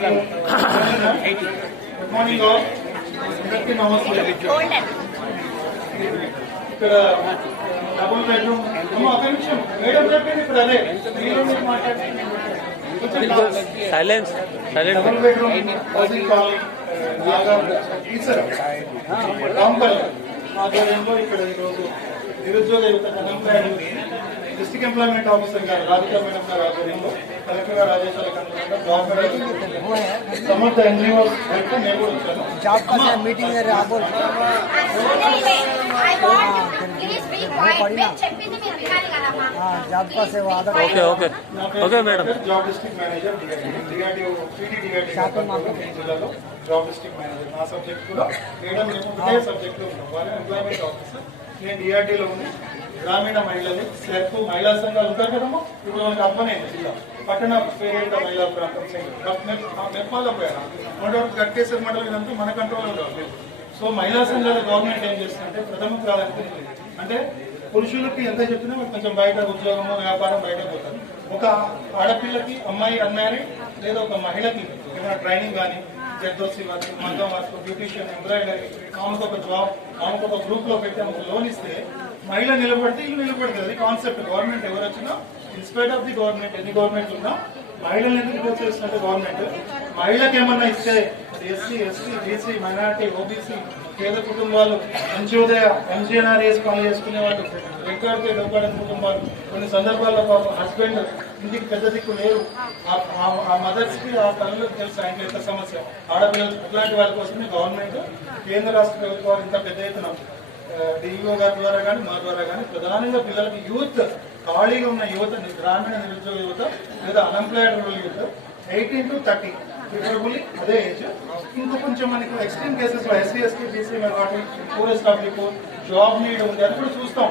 Good morning all. అందరికీ నమస్తే. ఇక్కడ డబుల్ బెడ్రూమ్ అక్కడ నిమిషం మేడం చెప్పేది ఇప్పుడు అదే silence double bedroom housing colony Rampalli ఆధ్వర్యంలో ఇక్కడ ఈరోజు నిరుద్యోగ యువత అన్ఎంప్లాయిడ్ డిస్ట్రిక్ట్ ఎంప్లాయ్మెంట్ ఆఫీసర్ గారు రాధికా మేడం గారు ఆధ్వర్యంలో కలెక్టర్ గారు ఆదేశాలకు అనుగుణంగా సమర్థ ఎన్జిఓ నేను కూడా వచ్చాను. Meeting okay okay okay madam. Job district manager DRDO జిల్లాలో జాబ్ డిస్ట్రిక్ట్ మేనేజర్ నా సబ్జెక్ట్ కూడా మేడం మేము ఇదే సబ్జెక్ట్లో ఉన్నాం. వాళ్ళు ఎంప్లాయ్మెంట్ ఆఫీసర్, నేను డిఆర్డీలో ఉంది. గ్రామీణ మహిళలు సెర్ఫ్ మహిళా సంఘాలు ఉంటారు కదమ్మా. ఇప్పుడు మనకి అప్పనేది జిల్లా పట్టణ పేరేట మహిళా ప్రాంతం మెప్మాల్లో పోయాను మొదటి గట్టేశ్వర మండలం ఇదంతా మన కంట్రోల్లో ఉండవు. సో మహిళా సంఘాల గవర్నమెంట్ ఏం చేస్తుందంటే ప్రథమ ప్రాధాన్యత అంటే పురుషులకి ఎంత చెప్పినా కొంచెం బయట ఉద్యోగము వ్యాపారం బయట పోతారు. ఒక ఆడపిల్లకి అమ్మాయి అమ్మాయి లేదా ఒక మహిళకి ఏమైనా ట్రైనింగ్ కానీ జర్దోసి వర్క్, మగ్గం వర్క్, బ్యూటిషియన్, ఎంబ్రాయిడరీ, ఆమెకు ఒక జాబ్, ఆమెకు ఒక గ్రూప్ లో పెట్టి ఆమెకు లోన్ ఇస్తే మహిళ నిలబడితే ఇల్లు నిలబడుతుంది. అది కాన్సెప్ట్. గవర్నమెంట్ ఎవరు వచ్చినా ఇన్స్పైట్ ఆఫ్ ది గవర్నమెంట్, ఎన్ని గవర్నమెంట్ ఉన్నా మహిళలు ఎందుకు ప్రోత్సహిస్తున్నట్టు గవర్నమెంట్ మహిళకి ఏమన్నా ఇస్తే SC, ST, BC, minority, OBC, పేద కుటుంబాలు, అంత్యోదయ, ఎంజీఎన్ఆర్ఏఎస్ పనులు చేసుకునే వాళ్ళు, రెగ్గాడితే డొగ్గాడిన కుటుంబాలు, కొన్ని సందర్భాల్లో పాపం హస్బెండ్ ఇంటికి పెద్ద దిక్కు లేరు, ఆ మదర్స్ కి ఆ తల్లులకు తెలుసు ఆయన ఎంత సమస్య, ఆడపిల్లలు, అట్లాంటి వాళ్ళ కోసమే గవర్నమెంట్ కేంద్ర రాష్ట్ర ప్రభుత్వాలు ఇంత పెద్ద ఎత్తున డిఈఓ గారి ద్వారా కానీ మా ద్వారా కానీ ప్రధానంగా పిల్లలకి యూత్, ఖాళీగా ఉన్న యువత, గ్రామీణ నిరుద్యోగ యువత లేదా unemployed rural youth 18 to 30 preferably అదే ఏజ్. ఇంకా కొంచెం మనకి ఎక్స్ట్రీమ్ కేసెస్ లో SC, ST, BC, minority, poorest public job need ఉంది అది కూడా చూస్తాం.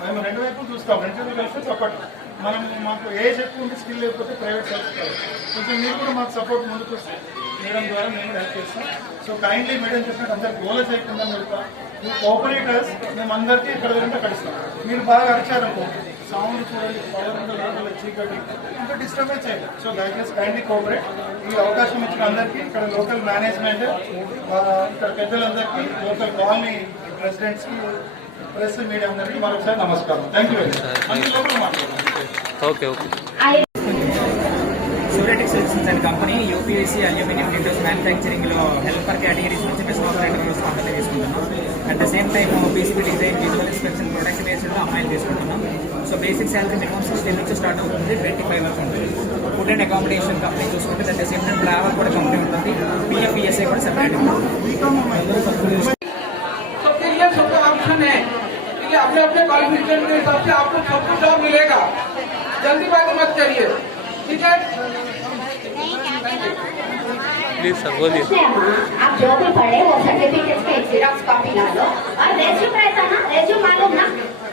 మేము రెండు వైపులు చూస్తాం. రెండు కలిస్తే సపోర్ట్. మనం మాకు ఏజ్ ఎక్కువ ఉంటే స్కిల్ లేకపోతే ప్రైవేట్ చేస్తారు. కొంచెం మీరు కూడా మాకు సపోర్ట్ ముందుకు వస్తే మేడం ద్వారా మేము హెల్ప్ చేస్తాం. సో కైండ్లీ మేడం చెప్పినట్టు అందరు గోల చేయకుండా వెళ్తా కోఆపరేటర్స్ మేము అందరికీ ఇక్కడ దగ్గర కలుస్తాం. మీరు బాగా అరిచారనుకో సౌండ్ చూడండి, పవర్ చీకటి ఇంకా డిస్టర్బెన్స్ అయ్యింది. సో దయచేసి కైండ్లీ కోఆపరేట్. ఈ అవకాశం ఇచ్చిన అందరికీ, ఇక్కడ లోకల్ మేనేజ్మెంట్, ఇక్కడ పెద్దలందరికీ, లోకల్ కాలనీ ప్రెసిడెంట్స్ కి, ప్రెస్ మీడియా అందరికీ మరొకసారి నమస్కారం. Thank you very much. Okay okay. Suretics Solutions and Company UPVC aluminium windows మ్యానుఫ్యాక్చరింగ్లో హెల్పర్ కేటగిరీస్ నుంచి బెస్ట్ ఆపరేటర్ రోజు కంపెనీ తీసుకుంటున్నాం. At the same time PCB design, visual inspection, product బేస్డ్లో అమ్మాయిలు తీసుకుంటున్నాం. సో బేసిక్ శాలరీ మినిమం 16 నుంచి start అవుతుంది, 25 వరకు ఉంటుంది. ఫుడ్ అండ్ అకామిడేషన్ కంపెనీ చూసుకుంటే at the same time travel కూడా కంపెనీ ఉంటుంది. పీఎఫ్ ఈఎస్ఐ కూడా సెపరేట్ ఉంటుంది. अपने अपने क्वालिफिकेशन के हिसाब से आपको सबको जॉब मिलेगा. जल्दी बात मत करिए, ठीक है? प्लीज सर बोलिए. आप जो भी पढ़े वो सर्टिफिकेट के जेरॉक्स कॉपी ला लो और रेज्यूम रहता ना, रेज्यूम मालूम ना,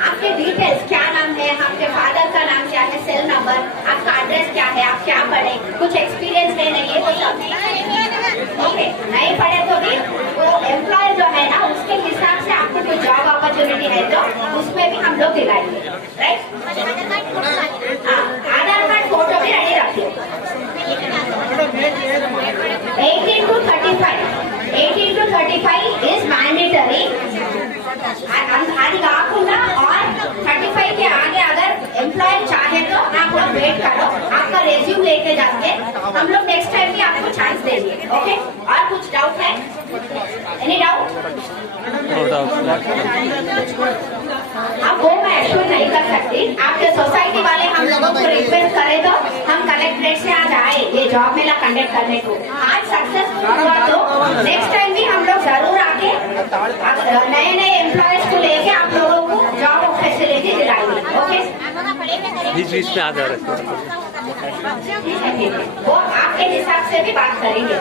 आपके डिटेल्स क्या नाम है, आपके फादर का नाम क्या है, सेल नंबर, आपका एड्रेस क्या है, आप क्या पढ़े, कुछ एक्सपीरियंस है नहीं है वो सब. ओके, नहीं पढ़े तो भी वो एम्प्लॉयर जो है ना उसके हिसाब से आपको कोई जॉब अपॉर्चुनिटी है तो उसमें भी हम लोग दिलाएंगे. राइट? आधार कार्ड फोटो भी रेडी रखिए. 18 to 35. 18 to 35 is mandatory. అది కాకుండా और 35 के आगे अगर एम्प्लॉयर चाहे तो आप लोग वेट करो. आपका रेज्यूम लेके जाके हम लोग नेक्स्ट टाइम भी आपको चांस देंगे. ओके? और कुछ डाउट है? Any doubt? अब वो मैं एश्योर नहीं कर सकती. आपके सोसाइटी वाले हम लोगों को रिक्वेस्ट करें तो हम कलेक्ट्रेट से आज आए ये जॉब मेला कंडक्ट करने को. आज सक्सेसफुल हुआ तो नेक्स्ट टाइम भी हम लोग जरूर आके नए नए एम्प्लॉयर्स को लेके आप लोगों को जॉब फैसिलिटी दिलाएंगे. ओके? बीच बीच में आ जा रहा है. वो आपके हिसाब से भी बात करेंगे.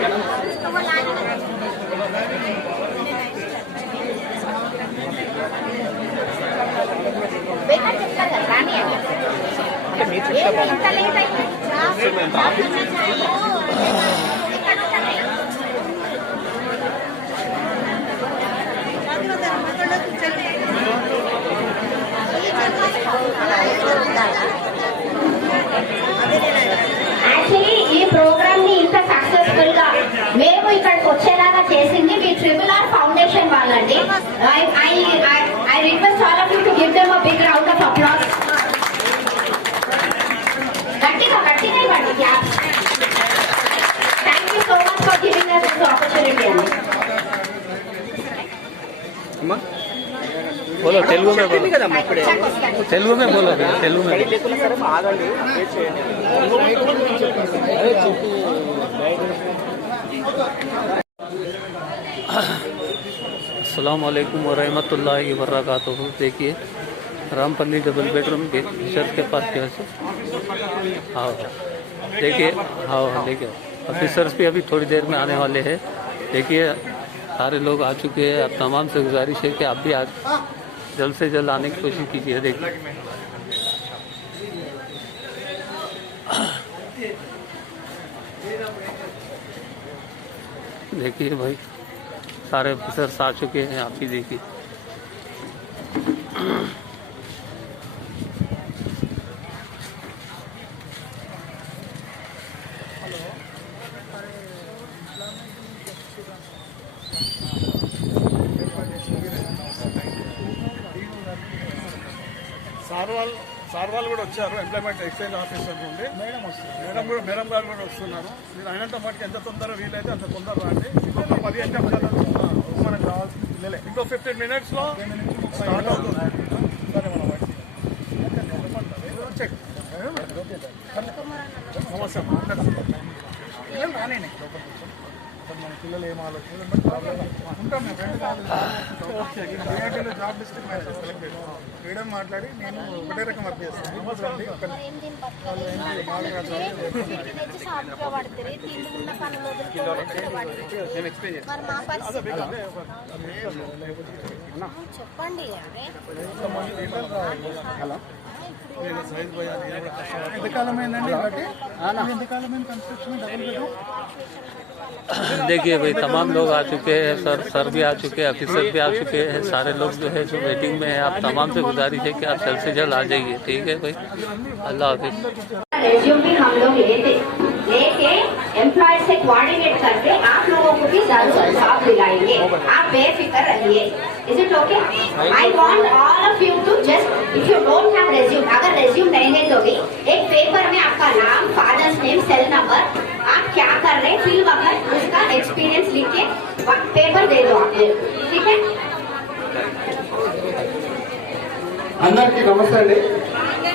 యాక్చువల్లీ ఈ ప్రోగ్రామ్ ని ఇంత సక్సెస్ఫుల్ बोलो तेलुगु में बोलो तेलुगु में बोलो भैया तेलुगु में अस्सलाम वालेकुम वरहमतुल्लाहि वबरकातुहू। देखिए रामपल्ली डबल बेडरूम चर्च के पास क्या से हाँ देखिए हाँ देखिए ऑफिसर्स भी अभी थोड़ी देर में आने वाले हैं। देखिए सारे लोग आ चुके हैं। अब तमाम से गुजारिश है कि आप भी आज जल्द से जल्द आने की कोशिश कीजिए। देखिए भाई सारे ऑफिसर्स आ चुके हैं। आप भी देखिए సార్ వాళ్ళు కూడా వచ్చారు. ఎంప్లాయ్మెంట్ ఎక్స్చేంజ్ ఆఫీసర్ నుండి మేడం గారు కూడా వస్తున్నారు. మీరు అయినంత మటుకు ఎంత తొందరగా వీలైతే అంత తొందరగా రండి. ఇంకొక 15 నిమిషాలు మనకు కావాల్సింది. ఇంకో 15 మినిట్స్లో స్టార్ట్ అవుతుంది. చెక్ సమస్య మన పిల్లలు ఏం ఆలోచన ఉంటాం. మేము జాబ్ డిస్ట్రిక్ట్ మేనేజర్ సెలెక్ట్ చేయడం మాట్లాడి నేను ఒకటే రకం వర్క్ చేస్తాను. ఎంతకాలమైందండి బట్టి ఎంతకాలమైన కన్స్ట్రక్షన్ డబుల్ బెడ్రూమ్. देखिए भाई तमाम लोग आ चुके हैं। सर भी आ चुके हैं, ऑफिसर भी आ चुके हैं। सारे लोग जो है जो वेटिंग में है। आप तमाम से गुजारिश है कि आप जल्द से जल्द आ जाइए। ठीक है भाई, अल्लाह हाफिज़। रेज्यूम भी हम लोग लेके एम्प्लॉय से कोऑर्डिनेट करके आप लोगों को भी जॉब दिलाएंगे। आप बेफिक्र रहिए। Is it okay? I want all of you to just if you don't have resume, अगर रेज्यूम नहीं है तो भी एक पेपर में आपका नाम, फादर्स नेम, सेल नंबर, आप क्या कर रहे हैं फिल वगैरह उसका एक्सपीरियंस लिख के पेपर दे दो आप लोग, ठीक है? అందరికీ నమస్తే అండి.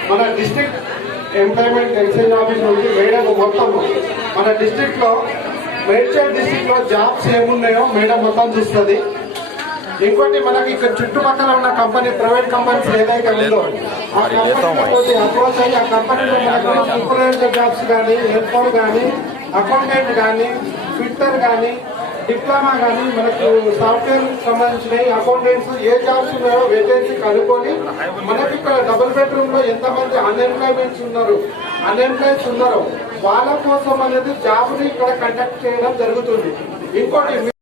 మన డిస్ట్రిక్ట్ ఎంప్లాయ్మెంట్ ఎక్స్చేంజ్ ఆఫీస్ నుండి మేడం మొత్తం మన డిస్ట్రిక్ట్ లో మేడ్చల్ డిస్ట్రిక్ట్ లో జాబ్స్ ఏమున్నాయో మేడం మొత్తం చూస్తుంది. ఇంకోటి మనకి ఇక్కడ చుట్టుపక్కల ఉన్న కంపెనీ ప్రైవేట్ కంపెనీస్ ఏదైతే ఉందో ఆ కంపెనీ అప్రోచ్ అయ్యి ఆ కంపెనీలో మనకు సూపర్వైజర్ జాబ్స్ కానీ, హెల్పర్ కానీ, అకౌంటెంట్ కానీ, ఫిట్టర్ కానీ, డిప్లొమా కానీ, మనకు సాఫ్ట్వేర్ సంబంధించినవి అకౌంటెంట్స్ ఏ జాబ్స్ ఉన్నాయో వేకెన్సీ కనుక్కొని మనకి ఇక్కడ డబుల్ బెడ్రూమ్ లో ఎంతమంది అన్ఎంప్లాయ్మెంట్స్ ఉన్నారో వాళ్ళ కోసం అనేది జాబ్ ని ఇక్కడ కండక్ట్ చేయడం జరుగుతుంది. ఇంకోటి